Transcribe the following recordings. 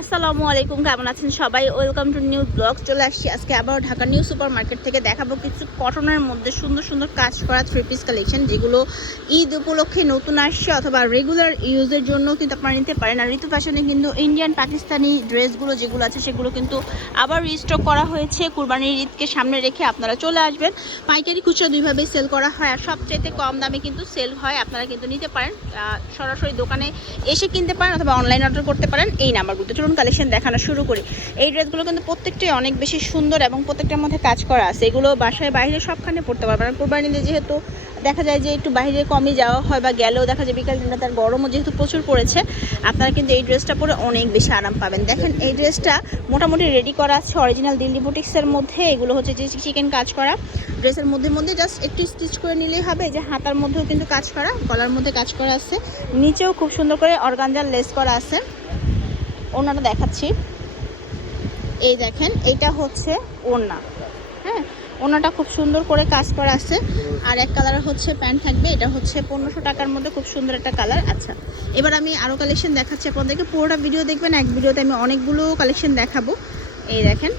আসসালামু আলাইকুম, কেমন আছেন সবাই? ওয়েলকাম টু নিউ ব্লগ চলে আসছি আজকে আবার ঢাকা নিউ সুপার মার্কেট থেকে। দেখাবো কিছু কটনের মধ্যে সুন্দর সুন্দর কাজ করা থ্রি পিস কালেকশন যেগুলো ঈদ উপলক্ষে নতুন আসছে অথবা রেগুলার ইউজের জন্য কিন্তু আপনারা নিতে পারেন। আর ঋতু ফ্যাশনে কিন্তু ইন্ডিয়ান পাকিস্তানি ড্রেসগুলো যেগুলো আছে, সেগুলো কিন্তু আবার রিস্টক করা হয়েছে। কুরবানির ঈদকে সামনে রেখে আপনারা চলে আসবেন। পাইকারি খুচরা দুইভাবেই সেল করা হয় আর সবচেয়ে কম দামে কিন্তু সেল হয়। আপনারা কিন্তু নিতে পারেন। সরাসরি দোকানে এসে কিনতে পারেন অথবা অনলাইন অর্ডার করতে পারেন। এই নাম্বারগুলো চলুন কালেকশন দেখানো শুরু করি। এই ড্রেসগুলো কিন্তু প্রত্যেকটাই অনেক বেশি সুন্দর এবং প্রত্যেকটার মধ্যে কাজ করা আছে। এগুলো বাসায় বাইরে সবখানে পড়তে পারবেন কোরবানিতে যেহেতু দেখা যায় যে একটু বাইরে কমই যাওয়া হয় বা গেলেও দেখা যায় বিকাল দিনটা তার গরমও যেহেতু প্রচুর পড়েছে, আপনারা কিন্তু এই ড্রেসটা পরে অনেক বেশি আরাম পাবেন। দেখেন, এই ড্রেসটা মোটামুটি রেডি করা আছে অরিজিনাল দিল্লি বুটিক্সের মধ্যে। এগুলো হচ্ছে যে চিকেন কাজ করা। ড্রেসের মধ্যে মধ্যে জাস্ট একটু স্টিচ করে নিলেই হবে। যে হাতার মধ্যেও কিন্তু কাজ করা, গলার মধ্যে কাজ করা আছে। নিচেও খুব সুন্দর করে অর্গানজার লেস করা আছে। ওনাটা দেখাচ্ছি। এই দেখেন এটা হচ্ছে ওড়না। হ্যাঁ ওনাটা খুব সুন্দর করে কাজ করা আছে। আর এক কালার হচ্ছে প্যান্ট থাকবে, এটা হচ্ছে পনেরোশো টাকার মধ্যে খুব সুন্দর একটা কালার। আচ্ছা এবার আমি আরও কালেকশন দেখাচ্ছি আপনাদেরকে। পুরোটা ভিডিও দেখবেন, এক ভিডিওতে আমি অনেকগুলো কালেকশন দেখাবো। এই দেখেন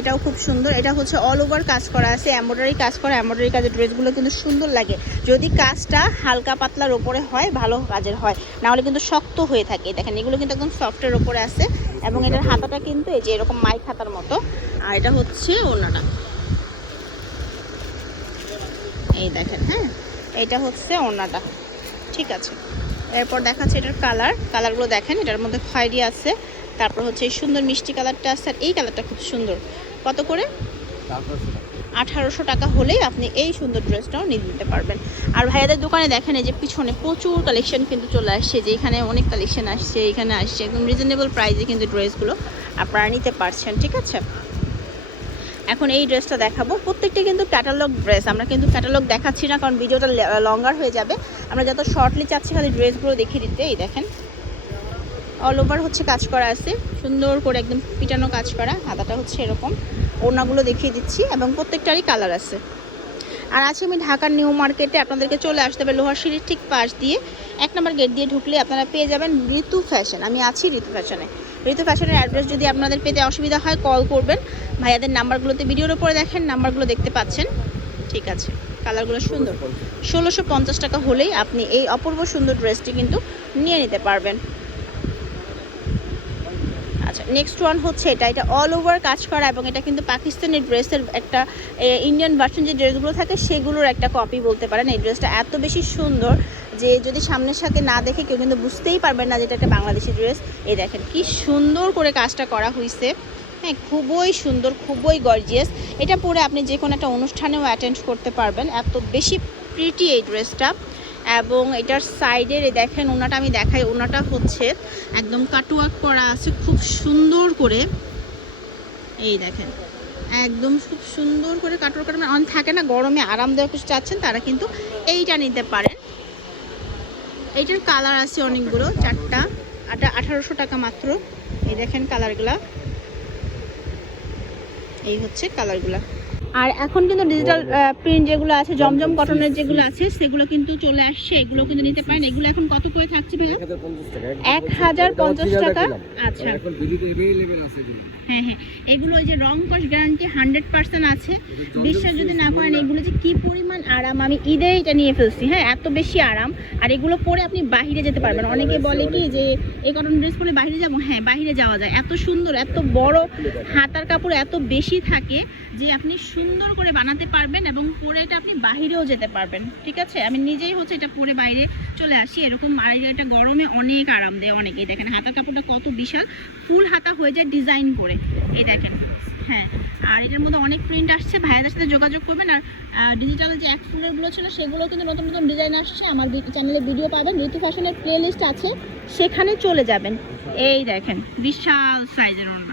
এটাও খুব সুন্দর। এটা হচ্ছে অল ওভার কাজ করা আছে এমব্রয়ডারি কাজ করা এমব্রয়ডারি কাজের ড্রেসগুলো কিন্তু সুন্দর লাগে। যদি কাজটা হালকা পাতলার ওপরে হয়, ভালো কাজের হয়। নাহলে কিন্তু শক্ত হয়ে থাকে। দেখেন, এগুলো কিন্তু একদম সফটের ওপরে আছে এবং এটার হাতাটা কিন্তু এই যে এরকম মাইক হাতার মতো। আর এটা হচ্ছে ওনাটা। এই দেখেন হ্যাঁ? এটা হচ্ছে ওনাটা। ঠিক আছে। এরপর দেখাচ্ছে এটার কালার কালারগুলো দেখেন, এটার মধ্যে খয়েরি আছে। তারপর হচ্ছে এই সুন্দর মিষ্টি কালারটা আছে। আর এই কালারটা খুব সুন্দর। কত করে? আঠারোশো টাকা হলেই আপনি এই সুন্দর ড্রেসটাও নিয়ে নিতে পারবেন। আর ভাইয়াদের দোকানে দেখেন এই যে পিছনে প্রচুর কালেকশন কিন্তু চলে আসছে, যে এখানে অনেক কালেকশন আসছে, এখানে আসছে, একদম রিজনেবল প্রাইসে কিন্তু ড্রেসগুলো আপনারা নিতে পারছেন, ঠিক আছে? এখন এই ড্রেসটা দেখাবো। প্রত্যেকটা কিন্তু ক্যাটালগ ড্রেস আমরা কিন্তু ক্যাটালগ দেখাচ্ছি না, কারণ ভিডিওটা লঙ্গার হয়ে যাবে। আমরা যত শর্টলি চাচ্ছি, খালি ড্রেসগুলো দেখিয়ে দিতে, এই দেখেন। অল ওভার হচ্ছে কাজ করা আছে। সুন্দর করে একদম পিটানো কাজ করা। হাতাটা হচ্ছে এরকম। ওড়নাগুলো দেখিয়ে দিচ্ছি এবং প্রত্যেকটারই কালার আছে। আর আছে আমি ঢাকার নিউ মার্কেটে আপনাদেরকে চলে আসতে হবে লোহার সিঁড়ির ঠিক পাশ দিয়ে। এক নম্বর গেট দিয়ে ঢুকলে আপনারা পেয়ে যাবেন ঋতু ফ্যাশন আমি আছি ঋতু ফ্যাশনে ঋতু ফ্যাশনের অ্যাড্রেস যদি আপনাদের পেতে অসুবিধা হয় কল করবেন। ভাইয়াদের নাম্বারগুলোতে ভিডিওর উপরে দেখেন, নাম্বারগুলো দেখতে পাচ্ছেন। ঠিক আছে। কালারগুলো সুন্দর। ষোলোশো টাকা হলেই আপনি এই অপূর্ব সুন্দর ড্রেসটি কিন্তু নিয়ে নিতে পারবেন। নেক্সট ওয়ান হচ্ছে এটা এটা অল ওভার কাজ করা এবং এটা কিন্তু পাকিস্তানি ড্রেসের একটা ইন্ডিয়ান ভার্সন যে ড্রেসগুলো থাকে সেগুলোর একটা কপি বলতে পারেন। এই ড্রেসটা এত বেশি সুন্দর যে যদি সামনের সাথে না দেখে কেউ কিন্তু বুঝতেই পারবেন না যে এটা একটা বাংলাদেশি ড্রেস। এই দেখেন কি সুন্দর করে কাজটা করা হয়েছে হ্যাঁ খুবই সুন্দর, খুবই গর্জিয়াস এটা পরে আপনি যে কোনো একটা অনুষ্ঠানেও অ্যাটেন্ড করতে পারবেন। এত বেশি প্রিটি এই ড্রেসটা। এবং এটার সাইডের দেখেন ওনাটা আমি দেখাই, ওনাটা হচ্ছে একদম কাটওয়ার্ক করা আছে, খুব সুন্দর করে। এই দেখেন, একদম খুব সুন্দর করে কাটওয়ার্ক করা মানে অনেক থাকে না, গরমে আরামদায়ক কিছু চাচ্ছেন, তারা কিন্তু এইটা নিতে পারেন। এইটার কালার আছে অনেকগুলো, চারটা, আটা আঠারোশো টাকা মাত্র। এই দেখেন কালারগুলা এই হচ্ছে কালারগুলা আর এখন কিন্তু ডিজিটাল প্রিন্ট যেগুলো আছে জমজম কটনের যেগুলো আছে সেগুলো কিন্তু চলে আসছে এগুলো কিন্তু নিতে পারেন। এগুলো এখন কত করে থাকছে ভাইয়া? এক হাজার পঞ্চাশ টাকা। আচ্ছা। হ্যাঁ হ্যাঁ। এগুলো ওই যে রং কস গ্যারান্টি হান্ড্রেড পার্সেন্ট আছে। বিশ্বাস যদি না করেন এগুলো যে কি পরিমাণ আরাম আমি ঈদে এটা নিয়ে ফেলছি। হ্যাঁ এত বেশি আরাম। আর এগুলো পরে আপনি বাইরে যেতে পারবেন। অনেকে বলে কি যে এই কটন ড্রেস পরে বাইরে যাব? হ্যাঁ বাইরে যাওয়া যায়। এত সুন্দর এত বড় হাতার কাপড় এত বেশি থাকে যে আপনি সুন্দর করে বানাতে পারবেন এবং পরে এটা আপনি বাইরেও যেতে পারবেন, ঠিক আছে? আমি নিজেই হচ্ছে এটা পরে বাইরে চলে আসি, এরকম আর এটা গরমে অনেক আরাম দেয় অনেকেই। দেখেন, হাতার কাপড়টা কত বিশাল, ফুল হাতা হয়ে যায় ডিজাইন করে। এই দেখেন হ্যাঁ আর এটার মধ্যে অনেক প্রিন্ট আসছে, ভাইয়াদের সাথে যোগাযোগ করবেন। আর ডিজিটাল যে এক ফুলেরগুলো ছিল, সেগুলো কিন্তু নতুন নতুন ডিজাইন আসছে। আমার চ্যানেলে ভিডিও পাবেন, ঋতু ফ্যাশনের প্লে আছে, সেখানে চলে যাবেন। এই দেখেন, বিশাল সাইজের ওড়না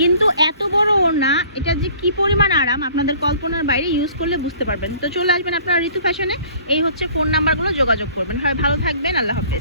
কিন্তু এত বড় ওড়না এটা যে কি পরিমাণ আরাম আপনাদের কল্পনার বাইরে ইউজ করলে বুঝতে পারবেন। তো চলে আসবেন আপনারা ঋতু ফ্যাশনে এই হচ্ছে ফোন নাম্বারগুলো যোগাযোগ করবেন। হয় ভালো থাকবেন, আল্লাহ হাফেজ।